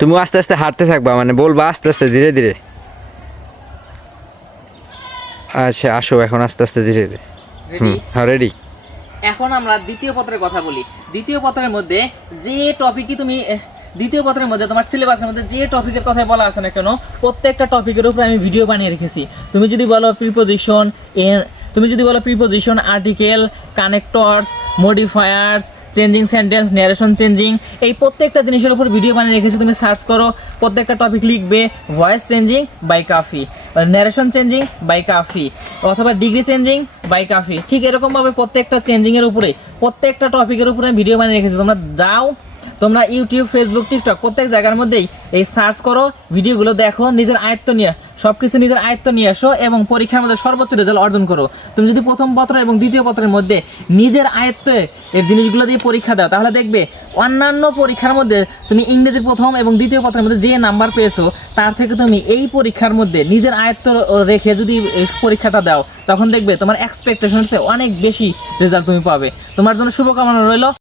তুমি আস্তে আস্তে হাঁটতে থাকবা, মানে বলবা আস্তে আস্তে ধীরে ধীরে। আচ্ছা আসো এখন আস্তে আস্তে ধীরে ধীরে। রেডি? হ্যাঁ রেডি। এখন আমরা দ্বিতীয় পত্রের কথা বলি। দ্বিতীয় পত্রের মধ্যে যে টপিকই তুমি দ্বিতীয় পত্রের মধ্যে তোমার সিলেবাসের মধ্যে যে টপিকের কথা বলা আছে না কেন, প্রত্যেকটা টপিকের উপরে আমি ভিডিও বানিয়ে রেখেছি। তুমি যদি বলো preposition, article, connectors, modifiers, changing sentence, narration changing, এই প্রত্যেকটা জিনিসের উপর ভিডিও বানিয়ে রেখেছি। তুমি সার্চ করো, প্রত্যেকটা টপিক লিখবে ভয়েস চেঞ্জিং বাই কাফি, ন্যারেশন চেঞ্জিং বাই কাফি, অথবা ডিগ্রি চেঞ্জিং বাই কাফি। ঠিক এরকমভাবে প্রত্যেকটা চেঞ্জিংয়ের উপরে, প্রত্যেকটা টপিকের উপরে ভিডিও বানিয়ে রেখেছি। তোমরা যাও, তোমরা ইউটিউব, ফেসবুক, টিকটক প্রত্যেক জায়গার মধ্যেই এই সার্চ করো, ভিডিওগুলো দেখো, নিজের আয়ত্ত নিয়ে সব কিছু নিজের আয়ত্ত নিয়ে আসো এবং পরীক্ষার মধ্যে সর্বোচ্চ রেজাল্ট অর্জন করো। তুমি যদি প্রথম পত্র এবং দ্বিতীয় পত্রের মধ্যে নিজের আয়ত্তে এর জিনিসগুলো দিয়ে পরীক্ষা দাও, তাহলে দেখবে অন্যান্য পরীক্ষার মধ্যে তুমি ইংরেজি প্রথম এবং দ্বিতীয় পত্রের মধ্যে যে নাম্বার পেয়েছো, তার থেকে তুমি এই পরীক্ষার মধ্যে নিজের আয়ত্ত রেখে যদি পরীক্ষাটা দাও, তখন দেখবে তোমার এক্সপেকটেশনসে অনেক বেশি রেজাল্ট তুমি পাবে। তোমার জন্য শুভকামনা রইল।